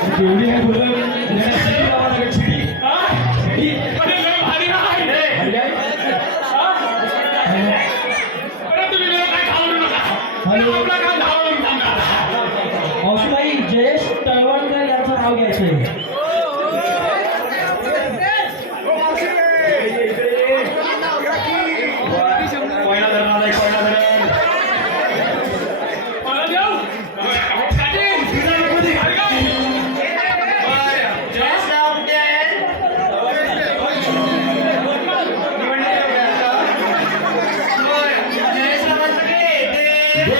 If you really have to learn,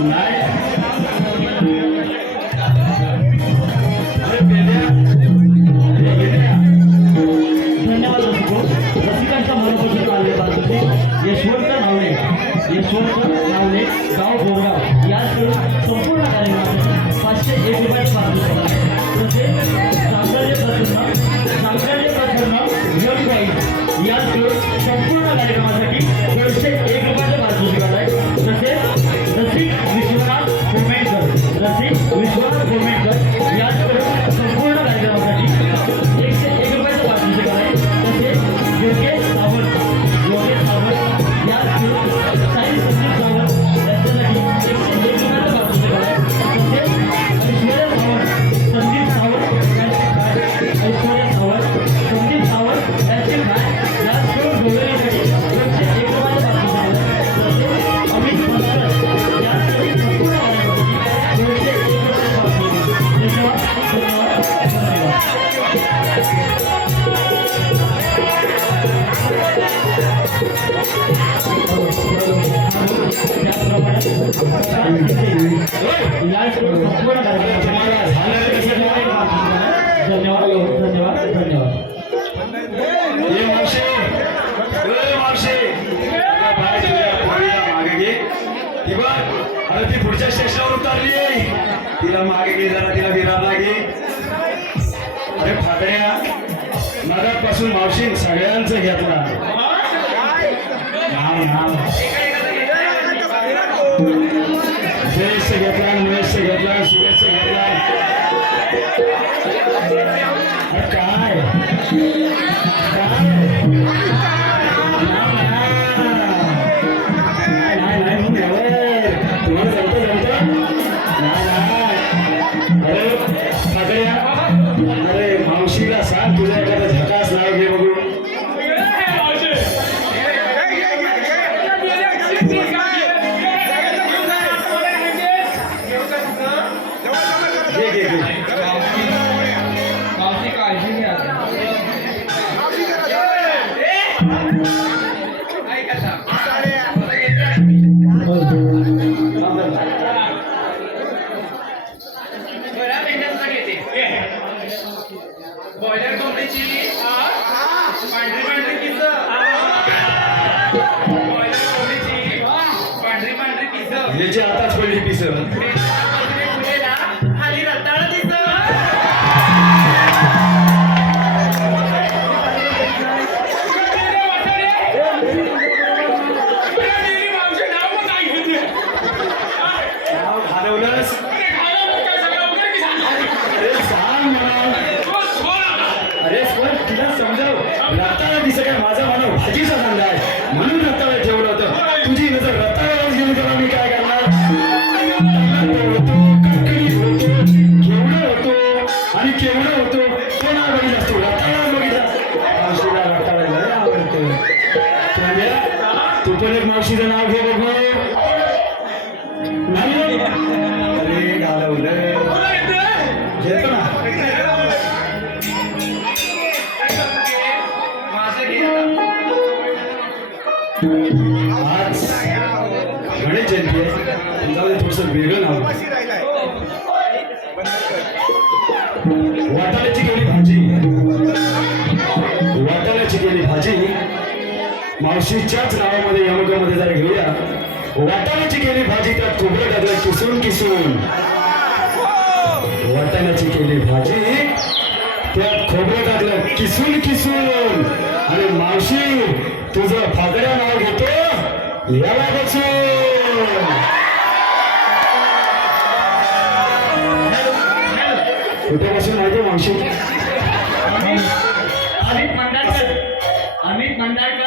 Nice. रस्त्यावर उतरली तिला मागे घे जरा तिला फिरायला लागे अरे फाकड्या नगरपासून मावशी सगळ्यांच घेतला जयेश घेतला महेश घेतला सुरेश घेतला. काय? म्हणजे याची आताच पहिली पिसर कोण आवडील असतो वाटायला आवडील असतो तू पण एक मावशीचं नाव घे बघ. मावशीच्याच नावामध्ये यमकामध्ये जरा घेऊया. वाटाण्याची केली भाजी त्यात खोबरं टाकलं किसून किसून. वाटाण्याची केली भाजी त्यात खोबरं टाकलं किसून किसून. आणि मावशी तुझं फागड्या नाव घेतो याला बसून. कुठे बसून माहिती मावशी? अमित मंदारकर अमित मंदारकर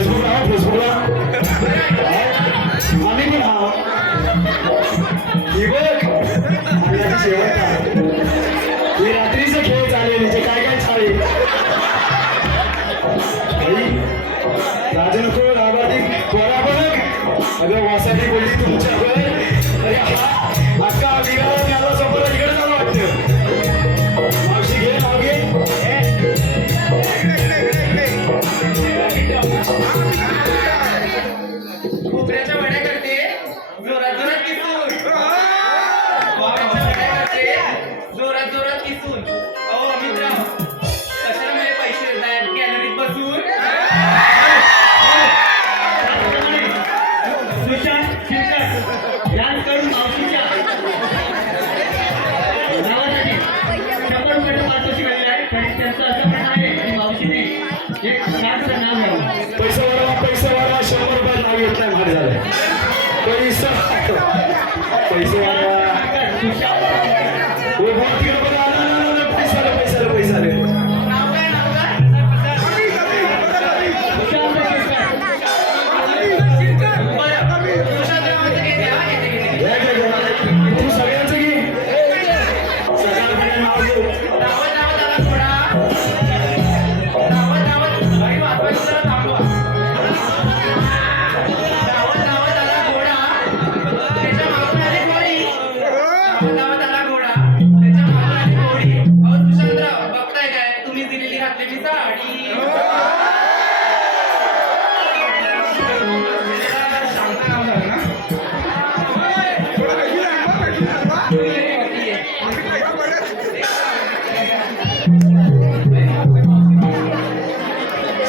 Thanks.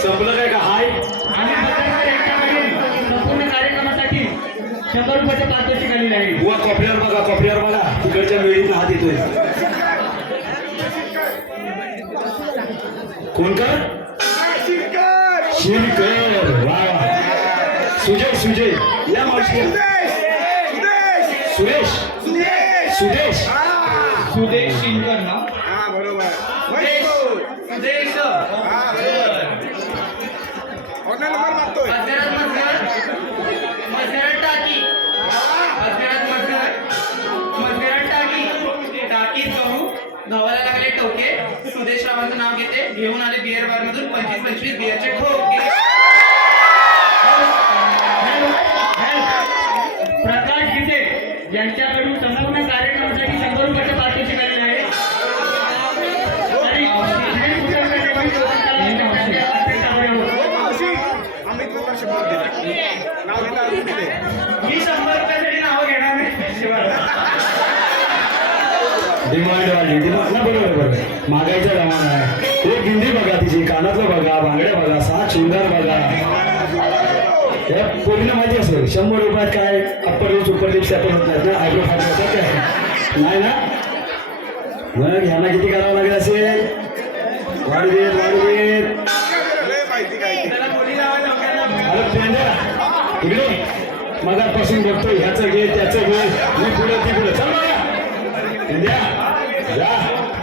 संपलं काय का? हाय. संपूर्ण कार्यक्रमासाठी शंभर रुपयाचं पारितोषिक आलेलं आहे बुवा कॉपऱ्यावर बघा कॉपऱ्यावर बघा. तिकडच्या वेळीत हात येतोय. कोण कर? शिरकर! वा वा. सुजय सुजय. या मावशी गावाला लागले टोके. सुदेश रावांचं नाव घेते. घेऊन आले बिअर बार मधून पंचवीस पंचवीस बिअरचे ठोके. प्रकाश गीते यांच्याकडे संपूर्ण कार्यक्रमासाठी शंभर रुपयाचं पारितोषिक आलेलं आहे आणि शिक्षण कुटुंबासाठी त्यांच्या अपेक्षा बरोबर. मी शंभर रुपयासाठी नाव घेणार नाही शिवाय डिमांड बरोबर बरोबर मागायचा जमाना आहे. एक गिंडी बघा तिची कानातलं बघा बांगड्या बघा सात चुंदर बघा. या पूर्ण माहिती असेल. शंभर रुपयात काय अप्पर लिप्स उपर लिप्स आपण होत नाहीत ना? आयब्रो फाट होतात काय? नाही ना? मग ह्यांना किती करावं लागेल असेल? वाढवेत वाढवेत त्याला मुली अरे पेंड्या इकडे. मगापासून बघतोय ह्याचं घे त्याचं घे. मी पुढे ती पुढे. चल बघा. पेंड्या. जा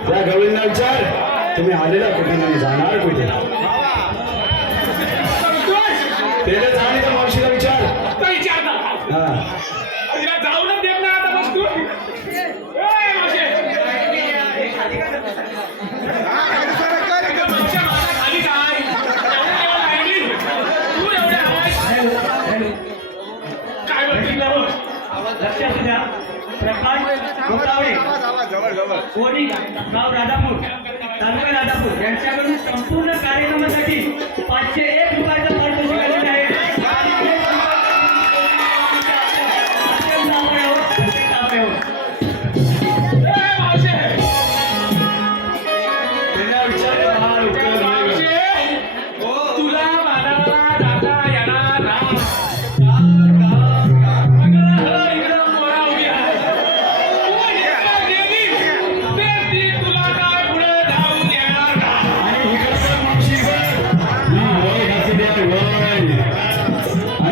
त्या गवळींना विचार. तुम्ही आलेला कुठे नाही जाणार कुठे? पेंड्या कोणी गाव राधापूर. तालुका राधापूर. यांच्याकडून संपूर्ण कार्यक्रमासाठी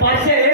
പക്ഷേ